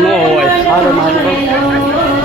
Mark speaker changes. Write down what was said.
Speaker 1: no, boy.